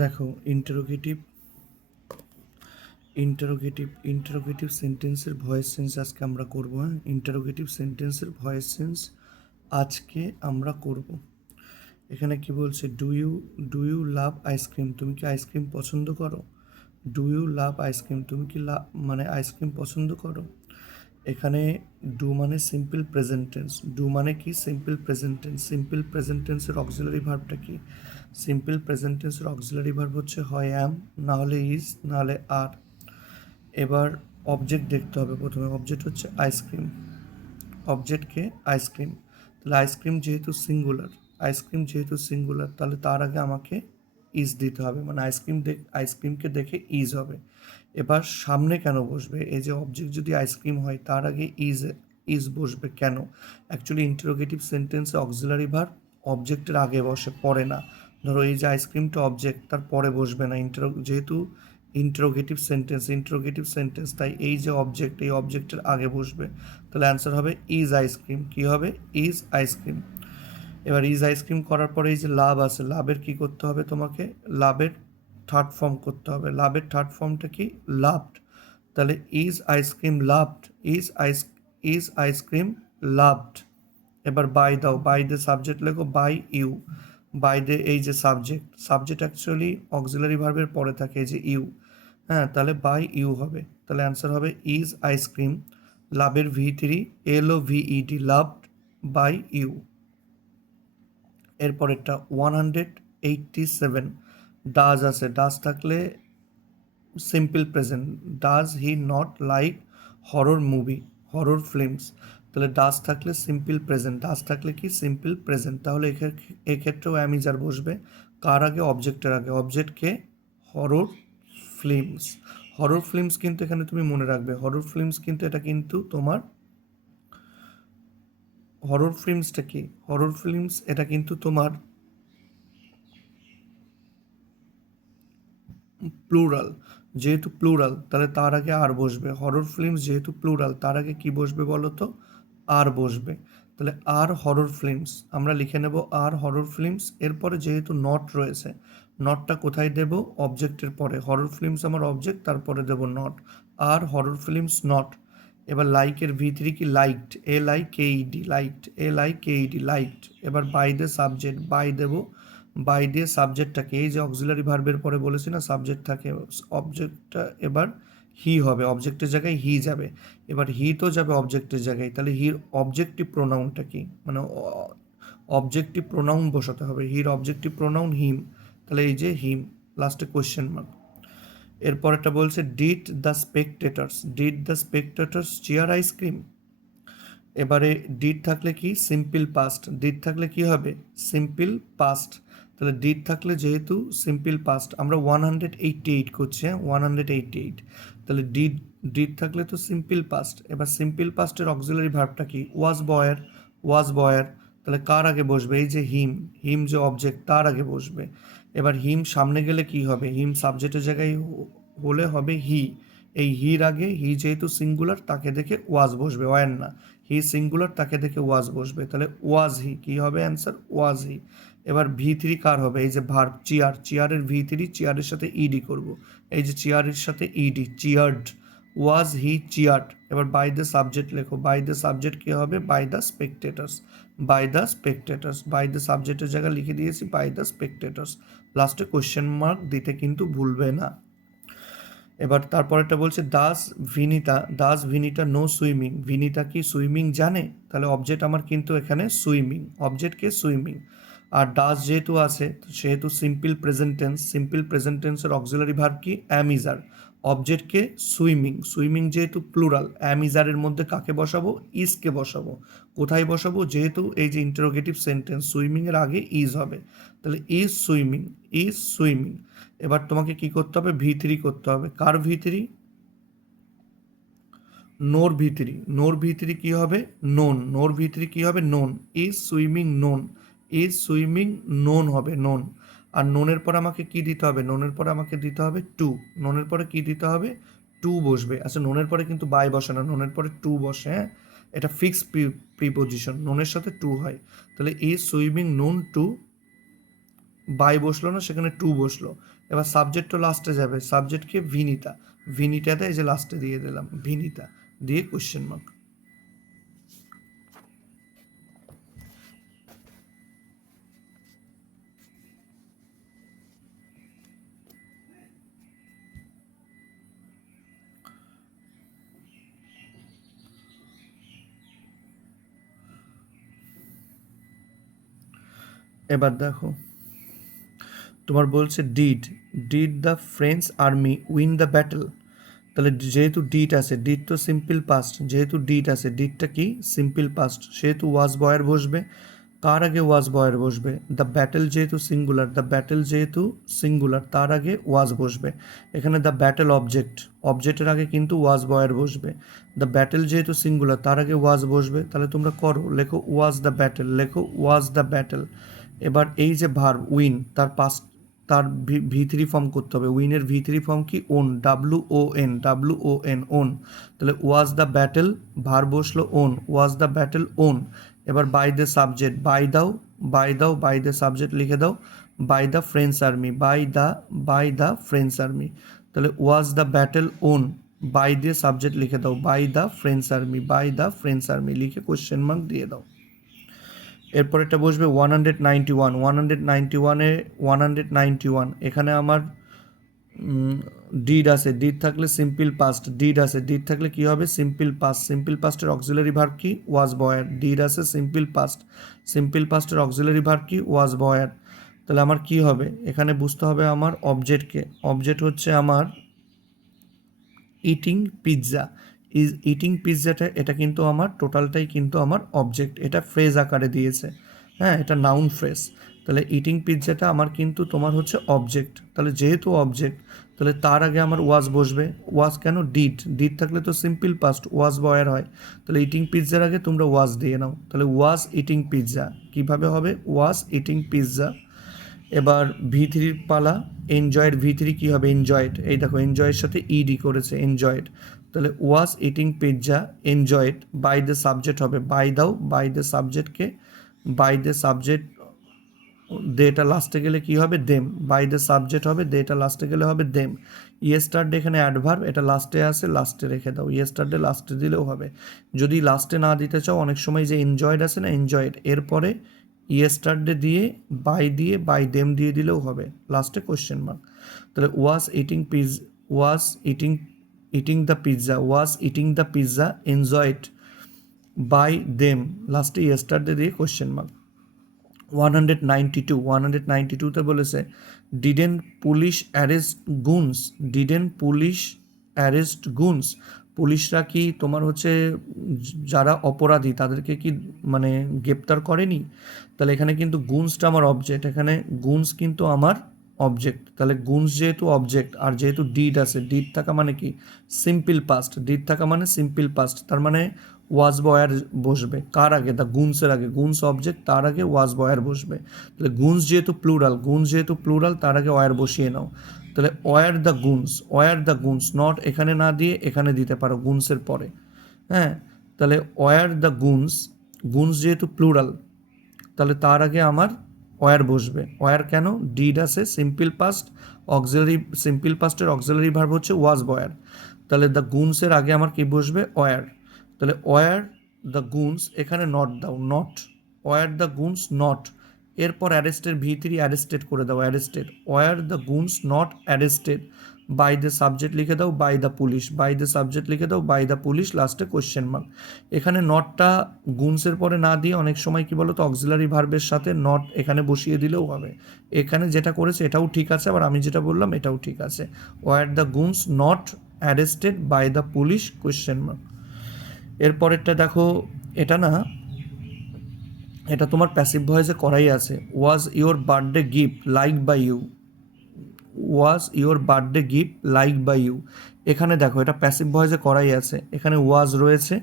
দেখো ইন্টারোগেটিভ সেন্টেন্সের voice change আজকে আমরা করব। হ্যাঁ, ইন্টারোগেটিভ সেন্টেন্সের ভয়েস চেঞ্জ আজকে আমরা করব। এখানে কি বলছে, ডু ইউ লাভ আইসক্রিম, তুমি কি আইসক্রিম পছন্দ করো? ডু ইউ লাভ আইসক্রিম, তুমি কি মানে আইসক্রিম পছন্দ করো? এখানে ডু মানে সিম্পল প্রেজেন্ট টেন্স। ডু মানে কি? Simple present tense. Simple present টেন্সের অক্সিলারি ভার্বটা কি? সিম্পল প্রেজেন্ট টেন্সের অক্সিলারি ভার্ব হচ্ছে হয় অ্যাম, না হলে ইজ, না হলে আর। এবার অবজেক্ট দেখতে হবে প্রথমে। অবজেক্ট হচ্ছে আইসক্রিম। অবজেক্টকে আইসক্রিম, তাহলে আইসক্রিম যেহেতু সিঙ্গুলার তাহলে তার আগে আমাকে ইজ দিতে হবে, মানে আইসক্রিমকে দেখে ইজ হবে। এবার সামনে কেন বসবে? এই যে অবজেক্ট যদি আইসক্রিম হয় তার আগে ইজ বসবে কেন? অ্যাকচুয়ালি ইন্টারোগেটিভ সেন্টেন্সে অক্সিলারি ভার্ব অবজেক্টের আগে বসে, পরে না। ধরো এই যে আইসক্রিমটা অবজেক্ট, তার পরে বসবে না। যেহেতু ইন্টারোগেটিভ সেন্টেন্স তাই এই যে অবজেক্ট, এই অবজেক্টের আগে বসবে। তাহলে অ্যান্সার হবে ইজ আইসক্রিম। কি হবে? Is ice cream. এবার ইজ আইসক্রিম করার পরে এই যে লাভ আছে, লাভের কি করতে হবে তোমাকে? লাভের থার্ড ফর্ম করতে হবে। লাভের থার্ড ফর্মটা কি? লাভড। তাহলে is ice cream loved, is ice cream loved. এবার বাই দাও, বাই দে সাবজেক্ট লেখো, বাই ইউ। বাই দে এই যে সাবজেক্ট অ্যাকচুয়ালি অক্সিলারি ভার্বের পরে থাকে, এই যে ইউ। হ্যাঁ, তাহলে বাই ইউ হবে। তাহলে অ্যান্সার হবে ইজ আইসক্রিম, লাভের V3, LOVED, loved by you. এরপরেরটা 187, ডাজ আছে। ডাজ থাকলে simple present. Does he not like horror movie, horror films? তাহলে ডাজ থাকলে সিম্পল প্রেজেন্ট, ডাজ থাকলে কি? Simple present. তাহলে এক্ষেত্রেও অ্যামিজার বসবে। কার আগে? অবজেক্টের আগে। অবজেক্টকে হরর ফিল্মস। হরর ফিল্মস কিন্তু এখানে তুমি মনে রাখবে, হরর ফিল্মস কিন্তু এটা কিন্তু তোমার হরর ফিল্মসটা কি? হরর ফিল্মস এটা কিন্তু তোমার প্লুরাল। যেহেতু প্লুরাল তাহলে তার আগে আর বসবে। হরর ফিল্মস যেহেতু প্লুরাল তার আগে কি বসবে বলো তো? আর বসবে। তাহলে আর হরর ফিল্মস আমরা লিখে নেব, আর হরর ফিল্মস। এরপরে যেহেতু নট রয়েছে, নটটা কোথায় দেব? অবজেক্টের পরে। হরর ফিল্মস আমার অবজেক্ট, তারপরে দেব নট। আর হরর ফিল্মস নট। এবার লাইকের V3 কি? Liked, LIKED, liked, LIKED, liked. এবার বাই দ্য সাবজেক্ট, বাই দেব। বাই দিয়ে সাবজেক্টটাকে, এই যে অক্সিলারি ভার্বের পরে বলেছি না সাবজেক্ট থাকে, অবজেক্টটা এবার হি হবে, অবজেক্টের জায়গায় হি যাবে। এবার হি তো যাবে অবজেক্টের জায়গায়, তাহলে হির অবজেক্টিভ প্রোনাউনটা কি? মানে অবজেক্টিভ প্রোনাউন বসাতে হবে। হির অবজেক্টিভ প্রোনাউন হিম, তাহলে এই যে হিম, লাস্টে কোয়েশ্চেন মার্ক। এরপরটা বলছে did the spectators chair ice cream? এবারে ডিড থাকলে কি? Simple past. ডিড থাকলে কি হবে? Simple past. তাহলে ডিড থাকলে যেহেতু সিম্পল পাস্ট, আমরা 188 করছি। হ্যাঁ, 188। তাহলে ডিড থাকলে তো সিম্পল পাস্ট। এবার সিম্পল পাস্টের অক্সিলারি ভার্বটা কি? ওয়াজ বয়ার। তাহলে কার আগে বসবে? এই যে হিম, হিম যে অবজেক্ট তার আগে বসবে। এবার হিম সামনে গেলে কি হবে? হিম সাবজেক্টের জায়গায় হলে হবে হি। এই হির আগে, হি যেহেতু সিঙ্গুলার তাকে দেখে ওয়াজ বসবে, ওয়ান না। হি সিঙ্গুলার তাকে দেখে ওয়াজ বসবে, তাহলে ওয়াজ হি। কি হবে অ্যান্সার? ওয়াজ হি। এবার V3 কার হবে? এই যে ভার্ব চেয়ার, চেয়ারের V3, চেয়ারের সাথে ইডি করব। এই যে চেয়ারের সাথে ED, cheered. Was he cheered. এবার বাই দ্য সাবজেক্ট লেখো, বাই দ্য সাবজেক্ট কি হবে? By the spectators, by the spectators. By the সাবজেক্টের জায়গায় লিখে দিয়েছি বাই দ্য স্পেকটেটার্স। লাস্টে কোশ্চেন মার্ক দিতে কিন্তু ভুলবে না। এবার তারপরেরটা বলছে does Vinita no swimming? Vinita কি সুইমিং জানে? তাহলে অবজেক্ট আমার কিন্তু এখানে সুইমিং, অবজেক্টকে সুইমিং। আর ডাজ যেহেতু আছে সেহেতু সিম্পল প্রেজেন্ট টেন্সের অক্সিলারি ভার্ব কি? অ্যামিজার। অবজেক্টকে সুইমিং, সুইমিং যেহেতু প্লুরাল, অ্যামিজারের মধ্যে কাকে বসাবো? ইজকে বসাবো। কোথায় বসাবো? যেহেতু এই যে ইন্টারোগেটিভ সেন্টেন্স, সুইমিংয়ের আগে ইজ হবে। তাহলে ইজ সুইমিং। এবার তোমাকে কি করতে হবে? V3 করতে হবে। কার V3? নোর V3 কি হবে? নোর V3 কি হবে? নোন। ইজ সুইমিং নোন হবে, নোন। আর নোনের পর আমাকে কি দিতে হবে? নোনের পরে আমাকে দিতে হবে টু। নোনের পরে কি দিতে হবে? টু বসবে। আচ্ছা, নোনের পরে কিন্তু বাই বসে না, নোনের পরে টু বসে। হ্যাঁ, এটা ফিক্স প্রিপোজিশন, নোনের সাথে টু হয়। তাহলে is swimming known to by বসলো না, সেখানে টু বসলো। এবার সাবজেক্টও লাস্টে যাবে, সাবজেক্টকে ভিনিতা, ভিনিতাতে এই যে লাস্টে দিয়ে দিলাম ভিনিতা, দিয়ে কোশ্চেন মার্ক। এবার দেখো তোমার বলছে did did the French army win the battle. তাহলে যেহেতু ডিড আছে, ডিড তো সিম্পল পাস্ট, যেহেতু ডিড আছে, ডিডটা কি সিম্পল পাস্ট, সেহেতু ওয়াজ বয়ার বসবে। কার আগে ওয়াজ বয়ার বসবে? দ্য ব্যাটেল যেহেতু সিঙ্গুলার, দ্য ব্যাটেল যেহেতু সিঙ্গুলার, তার আগে ওয়াজ বসবে। এখানে দ্য ব্যাটেল অবজেক্ট, অবজেক্টের আগে কিন্তু ওয়াজ বয়ার বসবে। দ্য ব্যাটেল যেহেতু সিঙ্গুলার, তার আগে ওয়াজ বসবে। তাহলে তোমরা করো, লেখো ওয়াজ দ্য ব্যাটেল, লেখো ওয়াজ দ্য ব্যাটেল। এবার এই যে ভার্ব উইন, তার পাস্ট, তার ভি3 ফর্ম করতে হবে। উইনের ভি3 ফর্ম কি? Won, WON, WON, won. তাহলে ওয়াজ দ্য ব্যাটেল, ভার্ব বসলো won, was the battle won. এবার বাই দ্য সাবজেক্ট, বাই দাও, বাই দাও, বাই দ্য সাবজেক্ট লিখে দাও, by the French army, by the French army. তাহলে was the battle won, by দিয়ে subject লিখে দাও, by the French army, by the French army লিখে কোশ্চেন মার্ক দিয়ে দাও। এরপর এটা বসবে 191, 191-এ 191, এখানে আমার ডিড আছে, ডিড থাকলে সিম্পল পাস্ট, ডিড আছে, ডিড থাকলে কি হবে? Simple past. সিম্পল পাস্টের অক্সিলারি ভার্ব কি? Was were. ডিড আছে সিম্পল পাস্ট, সিম্পল পাস্টের অক্সিলারি ভার্ব কি? ওয়াজ বয়ার। তাহলে আমার কি হবে? এখানে বুঝতে হবে আমার অবজেক্টকে। অবজেক্ট হচ্ছে আমার ইটিং পিৎজা, ইজ ইটিং পিৎজাটা, এটা কিন্তু আমার টোটালটাই কিন্তু আমার অবজেক্ট। এটা ফ্রেজ আকারে দিয়েছে, হ্যাঁ, এটা নাউন ফ্রেজ। তাহলে ইটিং পিৎজাটা আমার কিন্তু তোমার হচ্ছে অবজেক্ট। তাহলে যেহেতু অবজেক্ট, তাহলে তার আগে আমার ওয়াজ বসবে। ওয়াজ কেন? ডিড, ডিড থাকলে তো সিম্পল পাস্ট, ওয়াজ বয়ার হয়। তাহলে ইটিং পিৎজার আগে তোমরা ওয়াজ দিয়ে নাও। তাহলে ওয়াজ ইটিং পিৎজা কীভাবে হবে? ওয়াজ ইটিং পিৎজা। এবার ভি3 পালা, এনজয়েড ভি3 কী হবে? এনজয়েড। এই দেখো এনজয়ের সাথে ইডি করেছে, এনজয়েড। তাহলে was eating pizza enjoyed, by the subject হবে বাই দাও, বাই দ্য সাবজেক্টকে, বাই দ্য সাবজেক্ট, দেটা লাস্টে গেলে কি হবে? দেম। বাই দ্য সাবজেক্ট হবে, দেটা লাস্টে গেলে হবে দেম। ইয়েস্টারডে এখানে অ্যাডভার্ব, এটা লাস্টে আসে, লাস্টে রেখে দাও। ইয়েস্টারডে লাস্টে দিলেও হবে। যদি লাস্টে না দিতে চাও, অনেক সময় যে এনজয়েড আছে না, এনজয়েড, এরপরে ইয়েস্টারডে দিয়ে, বাই দেম দিয়ে দিলেও হবে, লাস্টে কোশ্চেন মার্ক। তাহলে was eating the pizza, was eating the pizza enjoyed by them, লাস্টে ইয়েস্টারডে দিয়ে কোশ্চেন মার্ক। 192-তে বলেছে didn't police arrest goons, didn't police arrest goons, পুলিশরা কি তোমার হচ্ছে যারা অপরাধী তাদেরকে কি মানে গ্রেপ্তার করেনি? তাহলে এখানে কিন্তু গুনসটা আমার অবজেক্ট, এখানে গুনস কিন্তু আমার অবজেক্ট। তাহলে গুনস যেহেতু অবজেক্ট, আর যেহেতু ডিড আছে, ডিড থাকা মানে কি? সিম্পল পাস্ট, ডিড থাকা মানে সিম্পল পাস্ট, তার মানে ওয়াজ বয়ার বসবে। কার আগে? দ্য গুনসের আগে। গুনস অবজেক্ট, তার আগে ওয়াজ বয়ার বসবে। তাহলে গুনস যেহেতু প্লুরাল, গুনস যেহেতু প্লুরাল, তার আগে ওয়ার বসিয়ে নাও। তাহলে were the goons, were the goons, not এখানে না দিয়ে এখানে দিতে পারো গুনসের পরে, হ্যাঁ। তাহলে ওয়ার দ্য গুনস, গুনস যেহেতু প্লুরাল, তাহলে তার আগে আমার ওয়ার বসবে। ওয়ার কেন? ডিড আছে সিম্পল পাস্ট, অক্সিলারি, সিম্পল পাস্টের অক্সিলারি ভার্ব হচ্ছে ওয়াজ বয়ার। তাহলে দ্য গুনসের আগে আমার কি বসবে? ওয়ার। তাহলে ওয়ার দ্য গুনস, এখানে নট দাও, not, were the goons not, এরপর অ্যারেস্টেড ভি3 অ্যারেস্টেড করে দাও, arrested, were the goons not arrested, by the subject লিখে দাও, by the police, by the subject লিখে দাও, বাই দ্য পুলিশ, লাস্টে কোশ্চেন মার্ক। এখানে নটটা গুনসের পরে না দিয়ে অনেক সময় কি বলো তো অক্সিলারি ভার্বের সাথে নট এখানে বসিয়ে দিলেও হবে। এখানে যেটা করেছে এটাও ঠিক আছে, আবার আমি যেটা বললাম এটাও ঠিক আছে। Were the goons not arrested by the police, question mark. এরপরেরটা দেখো, এটা না, এটা তোমার প্যাসিভ ভয়েসে করাই আছে। Was your birthday gift like by you, was your birthday gift like by you, এখানে দেখো এটা প্যাসিভ ভয়েসে করাই আছে। এখানে ওয়াজ রয়েছে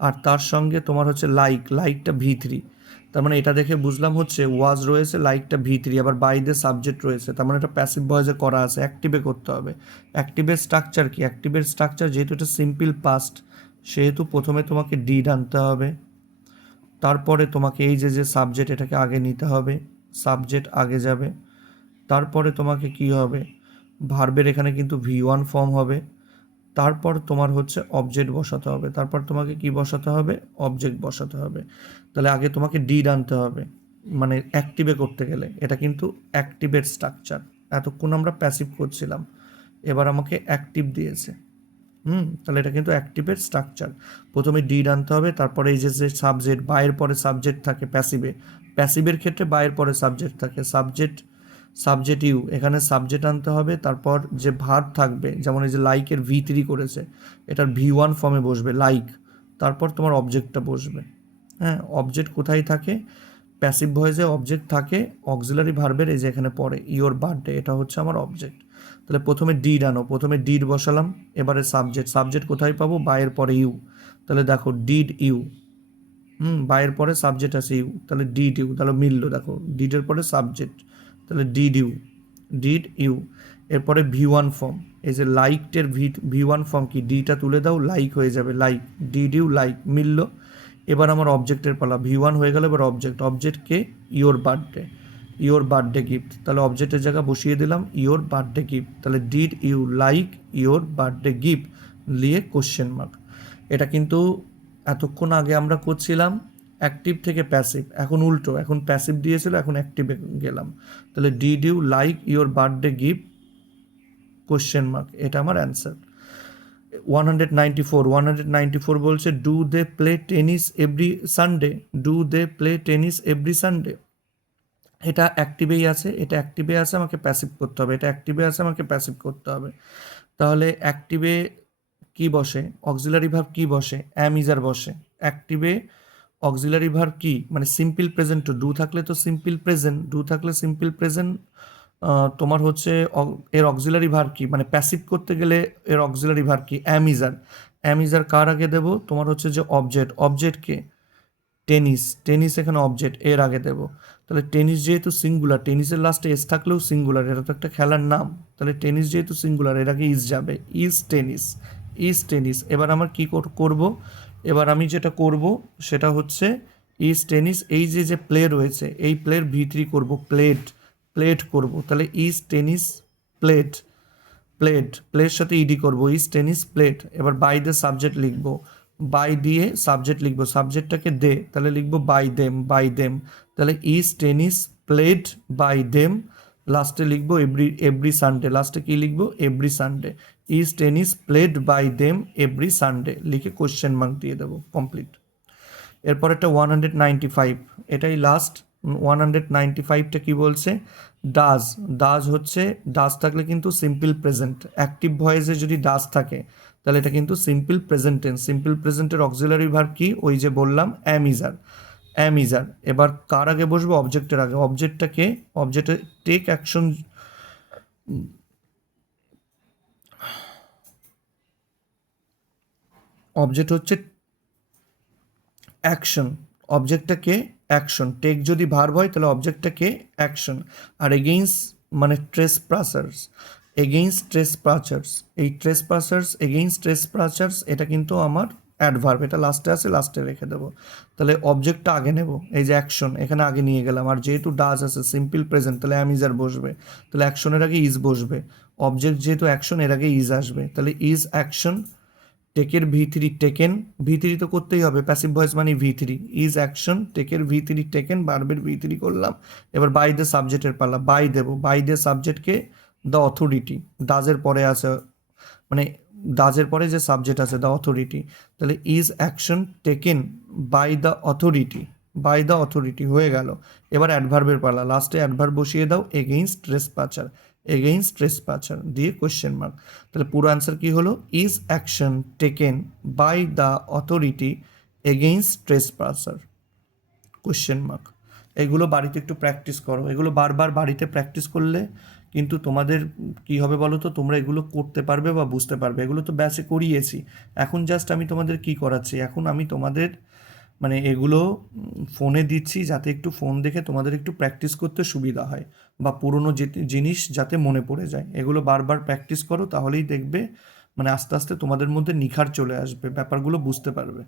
আর তার সঙ্গে তোমার হচ্ছে লাইক, লাইকটা ভি3, তার মানে এটা দেখে বুঝলাম হচ্ছে ওয়াজ রয়েছে, লাইকটা ভি3, আবার বাই দ্য সাবজেক্ট রয়েছে, তার মানে এটা প্যাসিভ ভয়েসে করা আছে। অ্যাক্টিভে করতে হবে। অ্যাক্টিভের স্ট্রাকচার কি? অ্যাক্টিভের স্ট্রাকচার যেহেতু এটা সিম্পল পাস্ট, সেহেতু প্রথমে তোমাকে ডিড আনতে হবে, তারপরে তোমাকে এই যে সাবজেক্ট এটাকে আগে নিতে হবে, সাবজেক্ট আগে যাবে, তারপরে তোমাকে কি হবে, ভার্বের এখানে কিন্তু V1 ফর্ম হবে, তারপর তোমার হচ্ছে অবজেক্ট বসাতে হবে, তারপর তোমাকে কি বসাতে হবে, অবজেক্ট বসাতে হবে। তাহলে আগে তোমাকে ডিড আনতে হবে, মানে অ্যাক্টিভে করতে গেলে। এটা কিন্তু অ্যাক্টিভের স্ট্রাকচার, এতক্ষণ আমরা প্যাসিভ করছিলাম, এবার আমাকে অ্যাক্টিভ দিয়েছে। তাহলে এটা কিন্তু অ্যাক্টিভের স্ট্রাকচার। প্রথমে ডিড আনতে হবে, তারপরে এই যে সাবজেক্ট, বায়ের পরে সাবজেক্ট থাকে প্যাসিভে, প্যাসিভের ক্ষেত্রে বায়ের পরে সাবজেক্ট থাকে, সাবজেক্ট ইউ, এখানে সাবজেক্ট আনতে হবে, তারপর যে ভার্ব থাকবে, যেমন এই যে লাইকের V3 করেছে, এটার V1 ফর্মে বসবে লাইক, তারপর তোমার অবজেক্টটা বসবে। হ্যাঁ, অবজেক্ট কোথায় থাকে, প্যাসিভ ভয়েসে অবজেক্ট থাকে অক্সিলারি ভার্বের এই যে এখানে পড়ে ইওর বার্থডে, এটা হচ্ছে আমার অবজেক্ট। তাহলে প্রথমে ডিড আনো, প্রথমে ডিড বসালাম, এবারে সাবজেক্ট কোথায় পাবো, বায়ের পরে ইউ, তাহলে দেখো ডিড ইউ, বায়ের পরে সাবজেক্ট আছে ইউ, তাহলে ডিড ইউ, তাহলে মিললো, দেখো ডিডের পরে সাবজেক্ট, তাহলে ডিড ইউ। এরপরে V1 ফর্ম, এই যে লাইকটের V1 ফর্ম কি, ডিটা তুলে দাও, লাইক হয়ে যাবে, লাইক, ডিড ইউ লাইক, মিললো। এবার আমার অবজেক্টের পালা, V1 হয়ে গেল, এবার অবজেক্টকে ইওর বার্থডে গিফট, তাহলে অবজেক্টের জায়গা বসিয়ে দিলাম ইওর বার্থডে গিফট, তাহলে did you like your birthday gift নিয়ে কোশ্চেন মার্ক। এটা কিন্তু এতক্ষণ আগে আমরা করছিলাম অ্যাক্টিভ থেকে প্যাসিভ, এখন উল্টো, এখন প্যাসিভ দিয়েছিল, এখন অ্যাক্টিভে গেলাম। তাহলে did you like your birthday gift question mark, এটা আমার অ্যান্সার। 194 বলছে do they play tennis every Sunday, এটা অ্যাক্টিভেই আছে, আমাকে প্যাসিভ করতে হবে, এটা অ্যাক্টিভে আছে, আমাকে প্যাসিভ করতে হবে। তাহলে অ্যাক্টিভে কি বসে, অক্সিলারি ভার্ব কি বসে, অ্যামিজার বসে। অ্যাক্টিভে অক্সিলারি ভার্ব কি, মানে সিম্পল প্রেজেন্ট, ডু থাকলে তো সিম্পল প্রেজেন্ট, তোমার হচ্ছে এর অক্সিলারি ভার্ব কি, মানে প্যাসিভ করতে গেলে এর অক্সিলারি ভার্ব কি, অ্যামিজার কার আগে দেব, তোমার হচ্ছে যে অবজেক্টকে টেনিস এখানে অবজেক্ট, এর আগে দেব। তাহলে টেনিস যেহেতু সিঙ্গুলার, টেনিসের লাস্টে এস থাকলেও সিঙ্গুলার, এটা তো একটা খেলার নাম, তাহলে টেনিস যেহেতু সিঙ্গুলার, এর আগে ইজ যাবে, ইজ টেনিস। এবার আমার কি করব, এবার আমি যেটা করব সেটা হচ্ছে ইজ টেনিস, এই যে প্লে রয়েছে, এই প্লের V3 করব, প্লেট করব, তাহলে ইজ টেনিস প্লেটের সাথে ইডি করব, ইজ টেনিস প্লেট। এবার বাই দ্য সাবজেক্ট লিখবো, বাই দিয়ে সাবজেক্ট লিখবো, সাবজেক্টটাকে দে, তাহলে লিখবো বাই দেম, তাহলে is tennis played by them, লাস্টে লিখবো এভরি সানডে, লাস্টে কি লিখবো, every Sunday, is tennis played by them every Sunday, লিখে কোশ্চেন মার্ক দিয়ে দেবো, কমপ্লিট। এরপর একটা 195, এটাই লাস্ট। 195টা কি বলছে, ডাজ হচ্ছে, ডাজ থাকলে কিন্তু সিম্পল প্রেজেন্ট, অ্যাক্টিভ ভয়েসে যদি ডাজ থাকে তাহলে এটা কিন্তু সিম্পল প্রেজেন্ট টেন্স। সিম্পল প্রেজেন্টের অক্সিলারি ভার্ব কি, ওই যে বললাম অ্যামিজার। এবার কার আগে বসবে, অবজেক্টের আগে, অবজেক্টে টেক অ্যাকশন, অবজেক্ট হচ্ছে অ্যাকশন, অবজেক্টটাকে অ্যাকশন, টেক যদি ভার্ব হয় তাহলে অবজেক্টটাকে অ্যাকশন। আর এগেইনস্ট মানে ট্রেসপাসার্স, এটা কিন্তু আমার অ্যাডভার্ব, এটা লাস্টে আছে, লাস্টে রেখে দেবো। তাহলে অবজেক্টটা আগে নেব, এই যে অ্যাকশন এখানে আগে নিয়ে গেলাম, আর যেহেতু ডাজ আছে সিম্পল প্রেজেন্ট, তাহলে অ্যামিজার বসবে, তাহলে অ্যাকশনের আগে ইজ বসবে, অবজেক্ট যেহেতু অ্যাকশন, এর আগে ইজ আসবে, তাহলে ইজ অ্যাকশন, টেকের V3 V3 তো করতেই হবে, প্যাসিভ ভয়েস মানে V3, is action, টেকের V3 taken, ভার্বের V3 করলাম। এবার বাই দ্য সাবজেক্টের পালা, বাই দেব, বাই দ্য সাবজেক্টকে দ্য অথরিটি, ডাজের পরে আছে, মানে ডাজের পরে যে সাবজেক্ট আছে দ্য অথরিটি, তাহলে is action taken by the authority হয়ে গেল। এবার অ্যাডভার্বের পালা, লাস্টে অ্যাডভার্ব বসিয়ে দাও, এগেইনস্ট ট্রেসপাচার দিয়ে কোশ্চেন মার্ক। তাহলে পুরো অ্যান্সার কি হলো, is action taken by the authority against trespasser question mark. এগুলো বাড়িতে একটু প্র্যাকটিস করো, এগুলো বারবার বাড়িতে প্র্যাকটিস করলে কিন্তু তোমাদের কি হবে বলো তো, তোমরা এগুলো করতে পারবে বা বুঝতে পারবে। এগুলো তো ব্যাসে করিয়েছি, এখন জাস্ট আমি তোমাদের কি করাচ্ছি, এখন আমি তোমাদের মানে এগুলো ফোনে দিচ্ছি, যাতে একটু ফোন দেখে তোমাদের একটু প্র্যাকটিস করতে সুবিধা হয়, বা পুরনো জিনিস যাতে মনে পড়ে যায়। এগুলো বারবার প্র্যাকটিস করো, তাহলেই দেখবে মানে আস্তে আস্তে তোমাদের মধ্যে নিখার চলে আসবে, ব্যাপারগুলো বুঝতে পারবে।